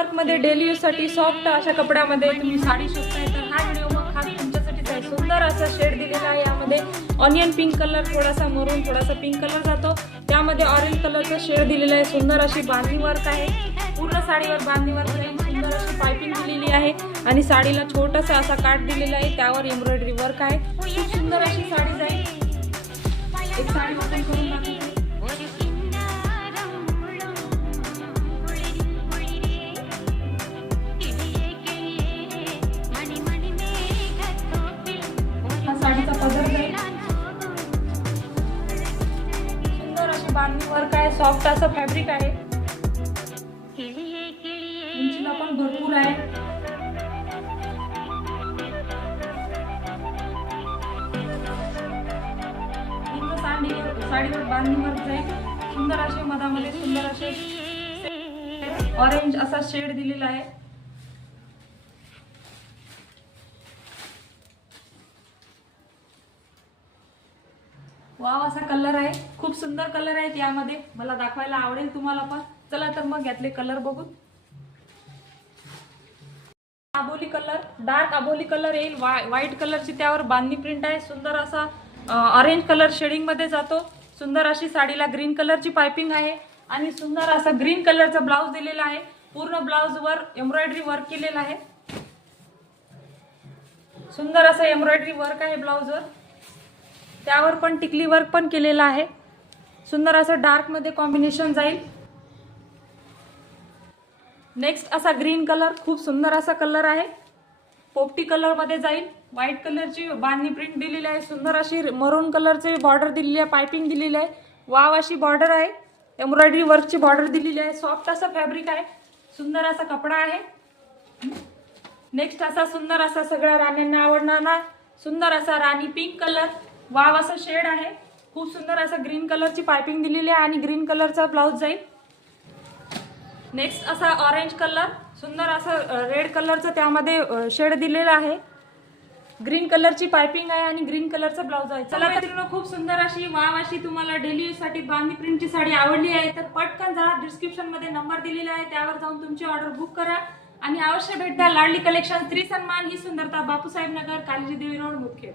Work मध्ये daily use साठी soft अशा कपड्यामध्ये तुम्ही साडी शोधताय तर हा व्हिडिओ मग खास तुमच्यासाठीच आहे। सुंदर असा शेड दिलेला आहे यामध्ये। ऑनियन पिंक कलर, थोडासा मरून, थोडासा पिंक कलर जातो, त्यामध्ये ऑरेंज कलरचा शेड दिलेला आहे। सुंदर अशी बांधणी वर्क आहे, पूर्ण साडीवर बांधणी वर्क आहे। सुंदर अशी पाइपिंग दिलेली आहे आणि साडीला छोटासा असा काठ दिलेला आहे, त्यावर एम्ब्रॉयडरी वर्क आहे। खूप सुंदर अशी साडी जाईल। एक साडी ओपन करून दाखवते। साडीचा पदर जाईल, सुंदर अशी बांधणी वर्क आहे, सॉफ्ट असं फॅब्रिक आहे, उंचीला पण भरपूर आहे। साडीवर बांधणी वर्क जाईल, सुंदर असे मधामध्ये सुंदर असे ऑरेंज असा शेड दिलेला आहे। वाव असा कलर आहे, खूप सुंदर कलर आहेत यामध्ये, मला दाखवायला आवडेल तुम्हाला पण। चला तर मग यातले कलर बघू। आबोली कलर, डार्क आबोली कलर येईल, व्हाईट कलरची त्यावर बांधणी प्रिंट आहे। सुंदर असा ऑरेंज कलर शेडिंग मध्ये जातो। सुंदर अशी साडीला ग्रीन कलरची पाइपिंग आहे आणि सुंदर असा ग्रीन कलरचा ब्लाउज दिलेला आहे। पूर्ण ब्लाउज वर एम्ब्रॉयडरी वर्क केलेला आहे, सुंदर असं एम्ब्रॉयडरी वर्क आहे ब्लाउज वर, त्यावर पण टिकली वर्क पण केलेला आहे। सुंदर असं डार्क मध्ये कॉम्बिनेशन जाईल। नेक्स्ट असा ग्रीन कलर, खूप सुंदर असा कलर आहे, पोपटी कलर मध्ये जाईल। व्हाईट कलरची बांधणी प्रिंट दिलेली आहे, सुंदर अशी मरून कलरची बॉर्डर दिलेली आहे, पाइपिंग दिलेली आहे, वाव अशी बॉर्डर आहे, एम्ब्रॉयडरी वर्कची बॉर्डर दिलेली आहे। सॉफ्ट असा फॅब्रिक आहे, सुंदर असा कपडा आहे। नेक्स्ट असा सुंदर असा सगळ्या राण्यांना आवडणारा सुंदर असा राणी पिंक कलर, वाव असा शेड आहे। खूप सुंदर असा ग्रीन कलरची पाइपिंग दिलेली आहे आणि ग्रीन कलरचा ब्लाउज जाईल। नेक्स्ट असा ऑरेंज कलर, सुंदर असं रेड कलरचं त्यामध्ये शेड दिलेला आहे, ग्रीन कलरची पाइपिंग आहे आणि ग्रीन कलरचा ब्लाउज आहे। चला मित्रांनो, खूप सुंदर अशी वाव अशी तुम्हाला डेली यूज साठी बांधणी प्रिंटची साडी आवडली आहे तर पटकन जा, डिस्क्रिप्शन मध्ये नंबर दिलेला आहे, त्यावर जाऊन तुमची ऑर्डर बुक करा आणि अवश्य भेट द्या। लाडली कलेक्शन, स्त्री सन्मान ही सुंदरता, बापूसाहेब नगर, कालिजी देवी रोड, मुदखेड।